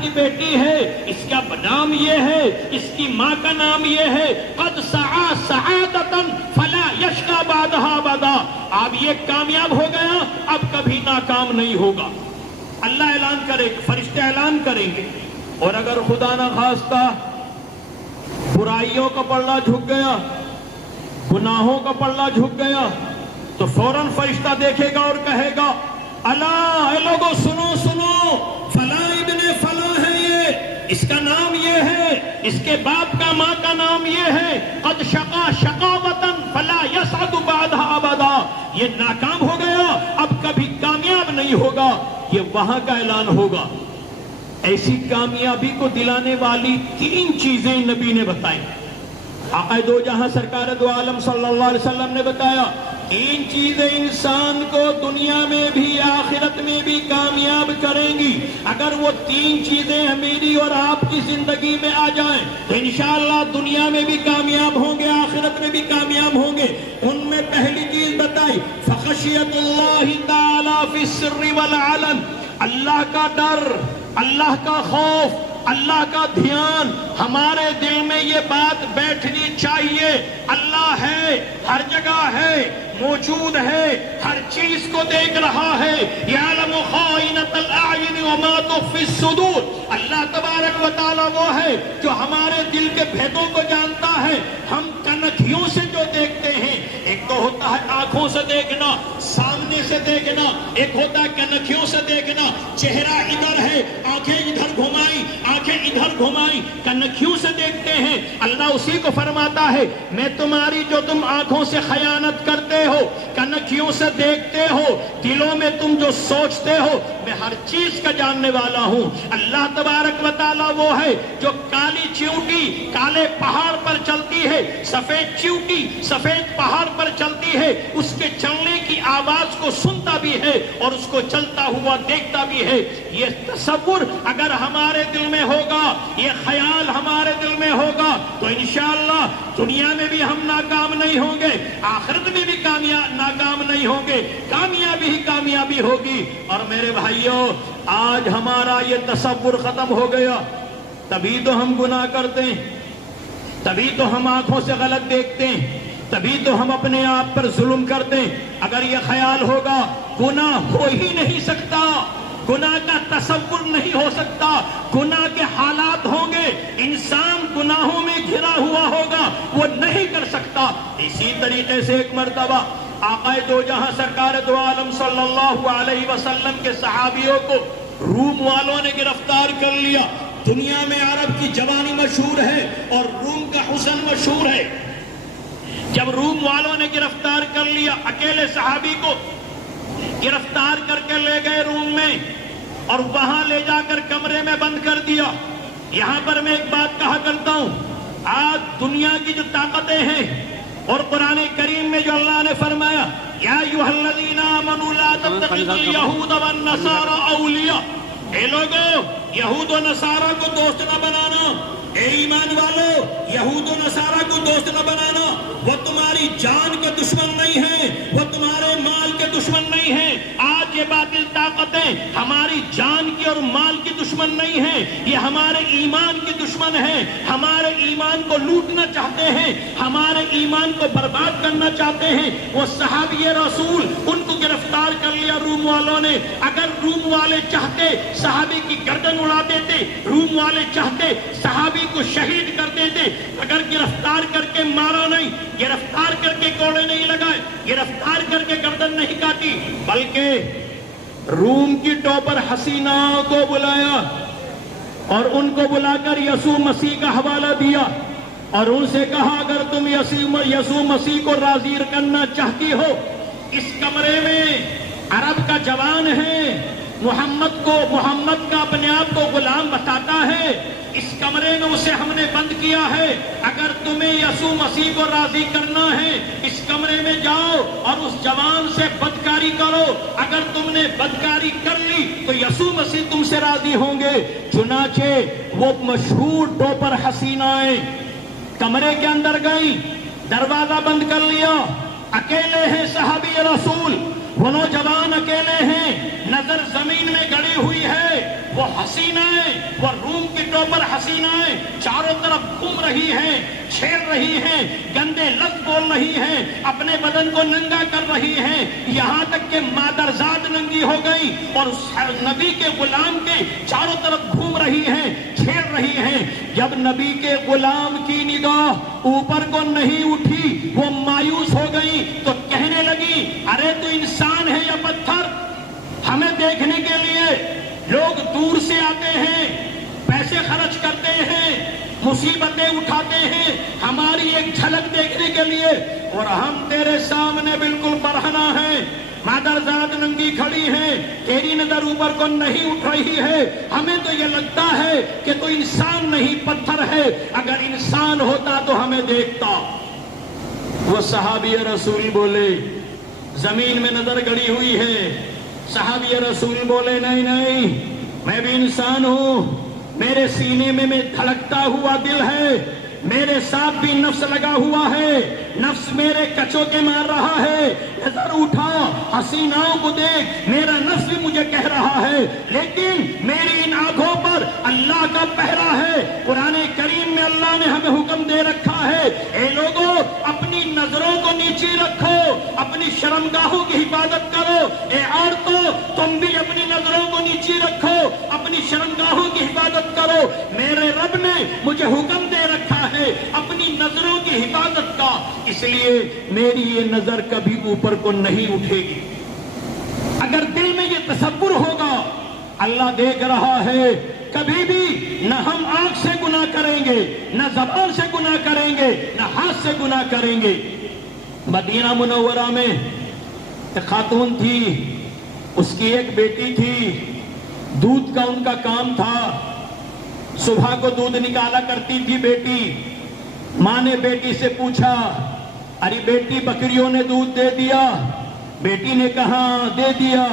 کی بیٹی ہے، اس کا نام یہ ہے، اس کی ماں کا نام یہ ہے، قد سعى سعادة فلا يشقى بعدها ابدا، اب یہ کامیاب ہو گیا، اب کبھی ناکام نہیں ہوگا۔ اللہ اعلان کرے، فرشتے اعلان کریں گے۔ اور اگر خدا نہ خواستہ برائیوں کا پلڑا جھک گیا، گناہوں کا پلڑا جھک گیا، تو فوراً فرشتہ دیکھے گا اور کہے گا اللہ، اے لوگوں سنو سنو، فلاں ابن فلاں ہے، اس کا نام یہ ہے، اس کے باپ کا ماں کا نام یہ ہے، قد شقا شقاوة فلا يسعد بعدها ابدا، یہ ناکام ہو گیا، اب کبھی کامیاب نہیں ہوگا۔ یہ وہاں کا اعلان ہوگا۔ ایسی کامیابی کو دلانے والی 3 چیزیں نبی نے بتائی۔ آقا دو جہاں سرکار دو عالم صلی اللہ علیہ وسلم نے بتایا 3 چیزیں انسان کو دنیا میں بھی آخرت میں بھی کامیاب کریں گی۔ اگر وہ 3 چیزیں میری اور آپ کی زندگی میں آ جائیں تو انشاءاللہ دنیا میں بھی کامیاب ہوں گے، آخرت میں بھی کامیاب ہوں گے۔ ان میں پہلی چیز بتائی فخشیت اللہ تعالی فی السر والعلن، اللہ کا ڈر، اللہ کا خوف، اللہ کا دھیان ہمارے دل میں یہ بات بیٹھنی چاہیے۔ اللہ ہے، ہر جگہ ہے، موجود ہے، ہر چیز کو دیکھ رہا ہے۔ یعلم خائنۃ الاعین وما تخفی الصدور، اللہ تبارک و تعالی وہ ہے جو ہمارے دل کے بھیدوں کو جانتا ہے۔ ہم کنکھیوں سے جو دیکھتے ہیں، ایک تو ہوتا ہے آنکھوں سے دیکھنا، سامنے سے دیکھنا، ایک ہوتا ہے کنکھیوں سے دیکھنا، چہرہ ادھر ہے، آنکھیں ادھر گھمائی، آنکھیں ادھر گھمائی، کنکھیوں سے دیکھتے ہیں۔ اللہ اسی کو فرماتا ہے میں تمہاری جو تم آنکھوں سے خیانت کرتے ہو، کنکھیوں سے دیکھتے ہو، دلوں میں تم جو سوچتے ہو، میں ہر چیز کا جاننے والا ہوں۔ اللہ تبارک و تعالیٰ وہ ہے جو کالی چیونٹی کالے پہاڑ پر چلتی ہے، سفید چیونٹی سفید پہاڑ پر چلتی ہے، اس کے چلنے کی آواز کو سنتا بھی ہے اور اس کو چلتا ہوا دیکھتا بھی ہے۔ یہ تصور اگر ہمارے دل میں ہوگا، یہ خیال ہمارے دل میں ہوگا تو انشاءاللہ دنیا میں بھی ہم ناکام نہیں ہوں گے، آخرت میں بھی ناکام نہیں ہوں گے، کامیابی ہی کامیابی ہوگی۔ اور میرے بھائیوں، آج ہمارا یہ تصور ختم ہو گیا، تبھی تو ہم گناہ کرتے ہیں، تبھی تو ہم آنکھوں سے غلط دیکھتے ہیں، تبھی تو ہم اپنے آپ پر ظلم کرتے ہیں۔ اگر یہ خیال ہوگا گناہ ہو ہی نہیں سکتا، گناہ کا تصور نہیں ہو سکتا، گناہ کے حالات ہوں گے، انسان گناہوں میں گھرا ہوا ہوگا، وہ نہیں کر سکتا۔ اسی طریقے سے ایک مرتبہ آقا دو جہاں سرکار دو عالم صلی اللہ علیہ وسلم کے صحابیوں کو روم والوں نے گرفتار کر لیا۔ دنیا میں عرب کی جوانی مشہور ہے اور روم کا حسن مشہور ہے۔ جب روم والوں نے گرفتار کر لیا، اکیلے صحابی کو گرفتار کر کے لے گئے روم میں اور وہاں لے جا کر کمرے میں بند کر دیا۔ یہاں پر میں ایک بات کہا کرتا ہوں، آج دنیا کی جو طاقتیں ہیں اور قرآن کریم میں جو اللہ نے فرمایا یا ایھا الذین آمنوا لا تتخذوا اليہود والنصارى اولیاء، اے لوگو یہود و نصارہ کو دوست نہ بنانا، اے ایمان والو یہود و نصارہ کو دوست نہ بنانا، وہ تمہاری جان کے دشمن نہیں ہیں، وہ تمہارے مال کے دشمن نہیں ہیں۔ آج یہ باطل طاقتیں ہماری جان کی اور مال کی دشمن نہیں ہیں، یہ ہمارے ایمان کی دشمن ہیں، ہمارے ایمان کو لوٹنا چاہتے ہیں، ہمارے ایمان کو برباد کرنا چاہتے ہیں۔ وہ صحابی رسول ان کو گرفتار کر لیا روم والوں نے۔ اگر روم والے چاہتے صحابی کی گردن اڑا دیتے، روم والے چاہتے صحابی کو شہید کر دیتے، اگر گرفتار کر کے مارا نہیں، گرفتار کر کے کوڑے نہیں لگائے، گرفتار کر کے گردن نہیں کاٹی، بلکہ روم کی ٹوپر حسینہ کو بلایا اور ان کو بلا کر یسوع مسیح کا حوالہ دیا اور ان سے کہا اگر تم یسوع مسیح کو راضی کرنا چاہتی ہو، اس کمرے میں عرب کا جوان ہے، محمد کا اپنے آپ کو غلام بتاتا ہے، اس کمرے میں اسے ہم نے بند کیا ہے، اگر تمہیں یسوع مسیح کو راضی کرنا ہے اس کمرے میں جاؤ اور اس جوان سے بدکاری کرو، اگر تم نے بدکاری کر لی تو یسوع مسیح تم سے راضی ہوں گے۔ چنانچہ وہ مشہور ٹوپر حسینائیں کمرے کے اندر گئیں، دروازہ بند کر لیا، اکیلے ہیں صحابی رسول، وہ نوجوان اکیلے ہیں، نظر زمین میں گڑی ہوئی ہے، وہ حسینائیں، وہ روم کی ٹوپر حسینائیں چاروں طرف گھوم رہی ہیں، چھیڑ رہی ہیں، گندے لفظ بول رہی ہیں، اپنے بدن کو ننگا کر رہی ہیں، یہاں تک کہ مادرزاد ننگی ہو گئی اور اس نبی کے غلام کے چاروں طرف گھوم رہی ہیں، چھیڑ رہی ہیں۔ جب نبی کے غلام کی نگاہ اوپر کو نہیں اٹھی، وہ مایوس ہو گئی تو کہنے لگی، ارے تو انسان ہے یا پتھر؟ ہمیں دیکھنے کے لیے لوگ دور سے آتے ہیں، پیسے خرچ کرتے ہیں، مصیبتیں اٹھاتے ہیں ہماری ایک جھلک دیکھنے کے لیے، اور ہم تیرے سامنے بالکل برہنہ ہیں، مادرزاد ننگی کھڑی ہیں، تیری نظر اوپر کو نہیں اٹھ رہی ہے، ہمیں تو یہ لگتا ہے کہ تو انسان نہیں پتھر ہے، اگر انسان ہوتا تو ہمیں دیکھتا۔ وہ صحابی رسول بولے، زمین میں نظر گڑی ہوئی ہے۔ صحابی رسول بولے، نہیں نہیں، میں بھی انسان ہوں، میرے سینے میں دھڑکتا ہوا دل ہے، میرے ساتھ بھی نفس لگا ہوا ہے، نفس میرے کچو کے مار رہا ہے، نظر اٹھا حسیناؤں کو دیکھ، میرا نفس بھی مجھے کہہ رہا ہے، لیکن میری ان آنکھوں پر اللہ کا پہرا ہے۔ قرآن کریم میں اللہ نے ہمیں حکم دے رکھا ہے، اے لوگوں اپنی نظروں کو نیچے رکھو، اپنی شرمگاہوں کی حفاظت کرو، اے عورتوں تم بھی اپنی نظروں کو نیچے رکھو، اپنی شرمگاہوں کی حفاظت کرو، میرے رب نے مجھے حکم دے رکھا ہے اپنی نظروں کی حفاظت کا، اس لیے میری یہ نظر کبھی اوپر کو نہیں اٹھے گی۔ اگر دل میں یہ تصور ہوگا اللہ دیکھ رہا ہے، کبھی بھی نہ ہم آنکھ سے گناہ کریں گے، نہ زبان سے گناہ کریں گے، نہ ہاتھ سے گناہ کریں گے۔ مدینہ منورہ میں ایک خاتون تھی، اس کی ایک بیٹی تھی، دودھ کا ان کا کام تھا، صبح کو دودھ نکالا کرتی تھی بیٹی۔ ماں نے بیٹی سے پوچھا، ارے بیٹی بکریوں نے دودھ دے دیا؟ بیٹی نے کہا دے دیا،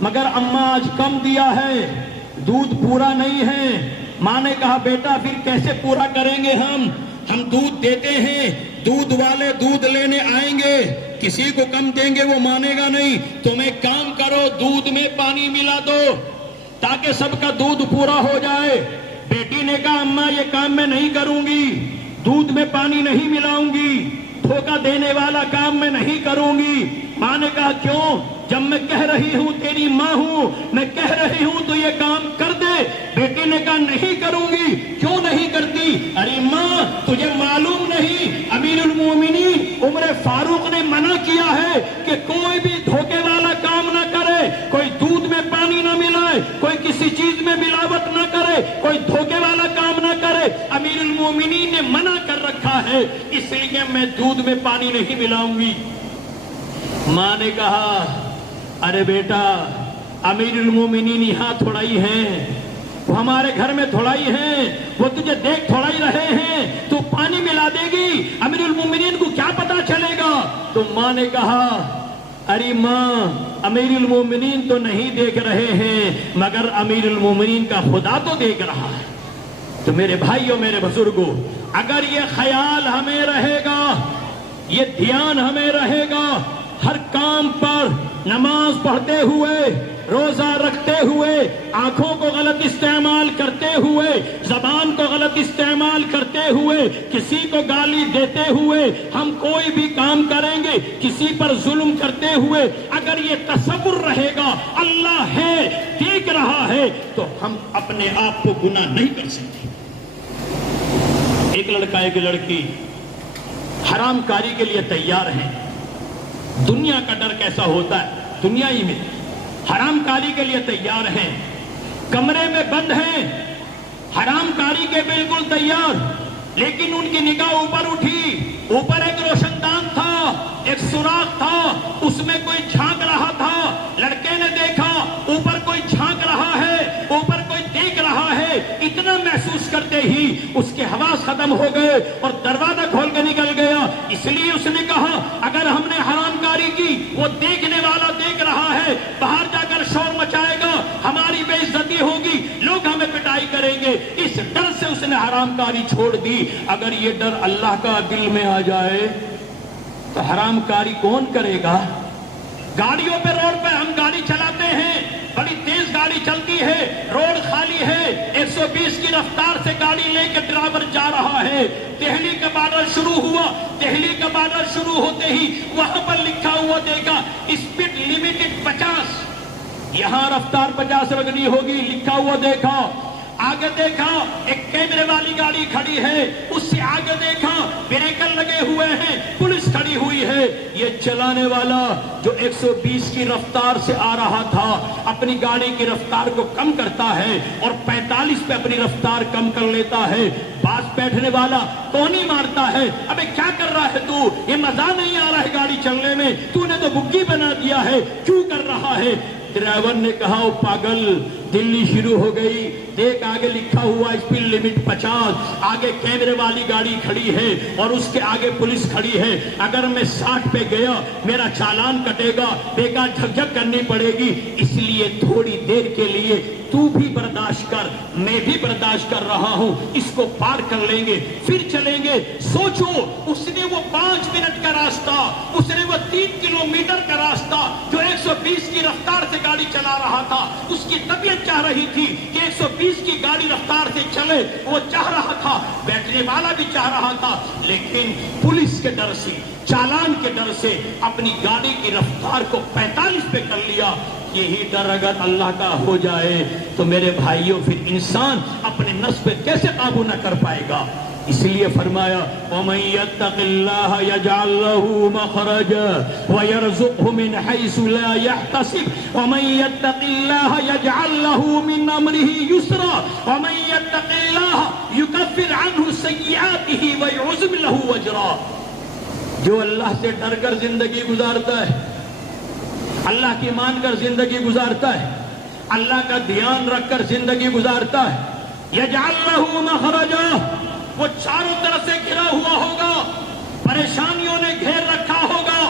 مگر اماں آج کم دیا ہے، دودھ پورا نہیں ہے۔ ماں نے کہا بیٹا پھر کیسے پورا کریں گے ہم دودھ دیتے ہیں، دودھ والے دودھ لینے آئیں گے، کسی کو کم دیں گے وہ مانے گا نہیں، تم ایک کام کرو دودھ میں پانی ملا دو تاکہ سب کا دودھ پورا ہو جائے۔ بیٹی نے کہا اماں یہ کام میں نہیں کروں گی، دودھ میں پانی نہیں ملاؤں گی، دھوکہ دینے والا کام میں نہیں کروں گی۔ ماں نے کہا کیوں؟ جب میں کہہ رہی ہوں، تیری ماں ہوں، میں کہہ رہی ہوں تو یہ کام کر دے۔ بیٹی نے کہا نہیں کروں گی۔ کیوں نہیں کرتی؟ ارے ماں تجھے معلوم نہیں، امیر المومنین عمر فاروق نے منع کیا ہے کہ کوئی بھی دھوکے والا کام نہ کرے، کوئی دودھ میں پانی نہ ملائے، کوئی کسی چیز میں ملاوٹ نہ کرے، کوئی دھوکے والا کام نہ کرے، امیر المومنین نے منع کر رکھا ہے، اس لیے میں دودھ میں پانی نہیں ملاؤں گی۔ ماں نے کہا ارے بیٹا امیر المومنین یہاں تھوڑا ہی ہیں، وہ ہمارے گھر میں تھوڑا ہی ہیں، وہ تجھے دیکھ تھوڑا ہی رہے ہیں، تو پانی ملا دے گی، امیر المومنین کو کیا پتا چلے گا؟ تو ماں نے کہا ارے ماں امیر المومنین تو نہیں دیکھ رہے ہیں، مگر امیر المومنین کا خدا تو دیکھ رہا ہے۔ تو میرے بھائیوں، میرے بزرگوں، اگر یہ خیال ہمیں رہے گا، یہ دھیان ہمیں رہے گا، ہر کام پر نماز پڑھتے ہوئے، روزہ رکھتے ہوئے، آنکھوں کو غلط استعمال کرتے ہوئے، زبان کو غلط استعمال کرتے ہوئے، کسی کو گالی دیتے ہوئے ہم کوئی بھی کام کریں گے، کسی پر ظلم کرتے ہوئے اگر یہ تصور رہے گا اللہ ہے، دیکھ رہا ہے، تو ہم اپنے آپ کو گناہ نہیں کر سکتے۔ ایک لڑکا ایک لڑکی حرام کاری کے لیے تیار ہیں۔ دنیا کا ڈر کیسا ہوتا ہے، دنیا ہی میں حرام کاری کے لیے تیار ہیں، کمرے میں بند ہیں، حرام کاری کے بالکل تیار، لیکن ان کی نگاہ اوپر اٹھی، اوپر ایک روشن دان تھا، ایک سوراخ تھا، اس میں کوئی جھانک رہا تھا۔ لڑکے نے دیکھا اوپر کوئی جھانک رہا ہے، اوپر کوئی دیکھ رہا ہے، اتنا محسوس کرتے ہی اس کے حواس ختم ہو گئے اور دروازہ کھول کے نکل گیا۔ اس لیے اس نے کہا اگر ہم نے حرام کاری کی، وہ دیکھنے والا دیکھ رہا ہے، باہر جا کر شور مچائے گا، ہماری بے عزتی ہوگی، لوگ ہمیں پٹائی کریں گے، اس ڈر سے اس نے حرام کاری چھوڑ دی۔ اگر یہ ڈر اللہ کا دل میں آ جائے تو حرام کاری کون کرے گا؟ گاڑیوں پہ روڈ پہ ہم گاڑی چلاتے ہیں، بڑی تیز گاڑی چلتی ہے، روڈ خالی ہے، 120 کی رفتار سے گاڑی لے کے ڈرائیور جا رہا ہے، دہلی کا بارڈر شروع ہوا، دہلی کا بارڈر شروع ہوتے ہی وہاں پر لکھا ہوا دیکھا اسپیڈ لمیٹڈ 50، یہاں رفتار 50 رگنی ہوگی، لکھا ہوا دیکھا، آگے دیکھا ایک کیمرے والی گاڑی کھڑی ہے، اس سے آگے دیکھا بریکر لگے ہوئے ہیں، پولیس کھڑی ہوئی ہے، یہ چلانے والا جو 120 کی رفتار سے آ رہا تھا اپنی گاڑی کی رفتار کو کم کرتا ہے اور 45 پہ اپنی رفتار کم کر لیتا ہے، پاس بیٹھنے والا تو نہیں مارتا ہے، ابے کیا کر رہا ہے تو، یہ مزہ نہیں آ رہا ہے گاڑی چلنے میں، تو نے تو بگی بنا دیا ہے، کیوں کر رہا ہے؟ ڈرائیور نے کہا او پاگل، دلی شروع ہو گئی، دیکھ آگے لکھا ہوا اسپیڈ لمٹ 50، آگے کیمرے والی گاڑی کھڑی ہے اور اس کے آگے پولیس کھڑی ہے، اگر میں 60 پہ گیا میرا چالان کٹے گا، بیکار جھک کرنی پڑے گی، اس لیے تھوڑی دیر کے لیے تو بھی برداشت کر، میں بھی برداشت کر رہا ہوں، اس کو پار کر لیں گے پھر چلیں گے۔ سوچو اس نے وہ 5 منٹ کا راستہ، اس نے وہ 3 کلومیٹر کا راستہ جو 120 کی رفتار سے گاڑی چلا رہا تھا، اس کی طبیعت چاہ رہی تھی کہ 120 کی گاڑی رفتار سے چلے، وہ چاہ رہا تھا، بیٹھنے والا بھی چاہ رہا تھا، لیکن پولیس کے ڈر سے، چالان کے ڈر سے اپنی گاڑی کی رفتار کو 45 پہ کر لیا۔ یہی ڈر اگر اللہ کا ہو جائے تو میرے بھائیوں پھر انسان اپنے نفس پہ کیسے قابو نہ کر پائے گا؟ اس لیے فرمایا وَمَن يَتَّقِ اللَّهَ يَجْعَل لَّهُ مَخْرَجًا وَيَرْزُقْهُ مِنْ حَيْثُ لَا يَحْتَسِبُ وَمَن يَتَّقِ اللَّهَ يَجْعَل لَّهُ مِنْ أَمْرِهِ يُسْرًا وَمَن يَتَّقِ اللَّهَ يُكَفِّرْ عَنْهُ سَيِّئَاتِهِ وَيُعْظِمْ لَهُ أَجْرًا۔ جو اللہ سے ڈر کر زندگی گزارتا ہے، اللہ کی مان کر زندگی گزارتا ہے، اللہ کا دھیان رکھ کر زندگی گزارتا ہے، یجعل لہ مخرجا، وہ چاروں طرف سے گھرا ہوا ہوگا، پریشانیوں نے گھیر رکھا ہوگا،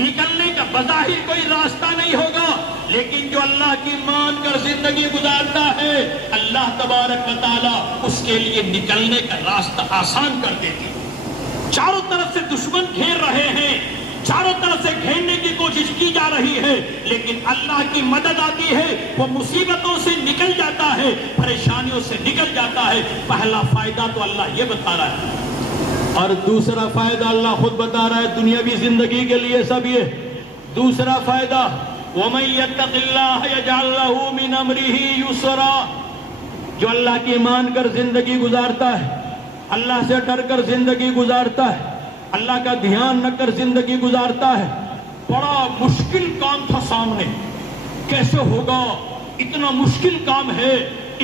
نکلنے کا بظاہر کوئی راستہ نہیں ہوگا، لیکن جو اللہ کی مان کر زندگی گزارتا ہے اللہ تبارک و تعالی اس کے لیے نکلنے کا راستہ آسان کر دیتے ہیں۔ چاروں طرف سے دشمن گھیر رہے ہیں، چاروں طرف سے گھیرنے کی کوشش کی جا رہی ہے، لیکن اللہ کی مدد آتی ہے، وہ مصیبتوں سے نکل جاتا ہے، پریشانیوں سے نکل جاتا ہے۔ پہلا فائدہ تو اللہ یہ بتا رہا ہے، اور دوسرا فائدہ اللہ خود بتا رہا ہے دنیاوی زندگی کے لیے سب یہ۔ دوسرا فائدہ وَمَن يَتَّقِ اللَّهَ يَجْعَل لَّهُ مِنْ أَمْرِهِ يُسْرًا، جو اللہ کی مان کر زندگی گزارتا ہے، اللہ سے ڈر کر زندگی گزارتا ہے، اللہ کا دھیان رکھ کر زندگی گزارتا ہے۔ بڑا مشکل کام تھا سامنے، کیسے ہوگا، اتنا مشکل کام ہے،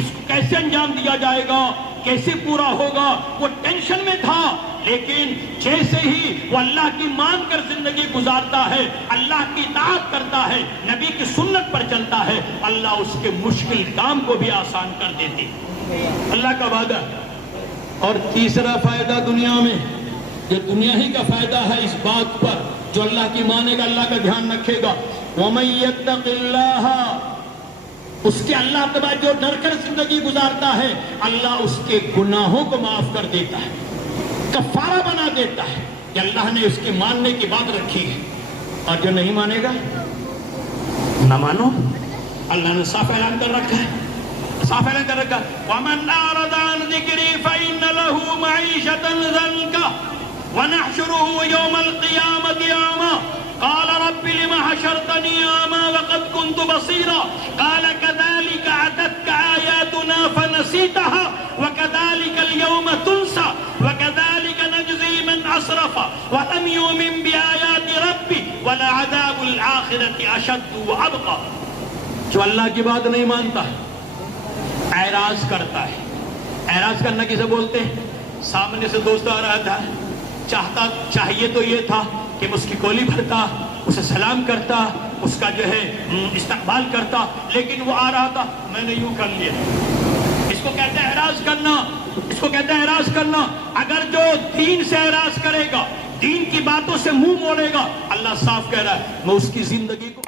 اس کو کیسے انجام دیا جائے گا، کیسے پورا ہوگا، وہ ٹینشن میں تھا، لیکن جیسے ہی وہ اللہ کی مان کر زندگی گزارتا ہے، اللہ کی اطاعت کرتا ہے، نبی کی سنت پر چلتا ہے، اللہ اس کے مشکل کام کو بھی آسان کر دیتے، اللہ کا وعدہ۔ اور تیسرا فائدہ دنیا میں، یہ دنیا ہی کا فائدہ ہے اس بات پر، جو اللہ کی مانے گا، اللہ کا دھیان رکھے گا، وَمَن يَتَّقِ اللَّهَ، اس کے اللہ تبارک جو ڈر کر زندگی گزارتا ہے، اللہ اس کے گناہوں کو معاف کر دیتا ہے، کفارہ بنا دیتا ہے کہ اللہ نے اس کے ماننے کی بات رکھی ہے۔ اور جو نہیں مانے گا، نہ مانو، اللہ نے صاف اعلان کر رکھا ہے، صاف اعلان کر رکھا ہے وَمَنْ أَعْرَضَ عَنْ ذِكْرِي فَإِنَّ لَهُ مَعِيشَةً ضَنكًا وَنَحْشُرُهُ يَوْمَ الْقِيَامَةِ أَعْمَىٰ قَالَ رَبِّ لِمَ حَشَرْتَنِي أَعْمَىٰ وَقَدْ كُنتُ بَصِيرًا قَالَ كَذَٰلِكَ أَتَتْكَ آيَاتُنَا فَنَسِيتَهَا وَكَذَٰلِكَ الْيَوْمَ تُنسَىٰ وَكَذَٰلِكَ نَجْزِي مَنْ أَسْرَفَ وَلَمْ يُؤْمِن بِآيَاتِ رَبِّهِ وَلَعَذَابُ الْآخِرَةِ أَشَدُّ وَأَبْقَىٰ۔ جو اللہ کی بات نہیں مانتا، اعراض کرتا ہے۔ اعراض کرنا کسے بولتے ہیں؟ سامنے سے دوست آ رہا تھا، چاہیے تو یہ تھا کہ اس کی گولی بھرتا، اسے سلام کرتا، اس کا جو ہے استقبال کرتا، لیکن وہ آ رہا تھا، میں نے یوں کر لیا۔ اس کو کہتے ہیں اعراض کرنا، اس کو کہتے ہیں اعراض کرنا۔ اگر جو دین سے اعراض کرے گا، دین کی باتوں سے منہ موڑے گا، اللہ صاف کہہ رہا ہے میں اس کی زندگی کو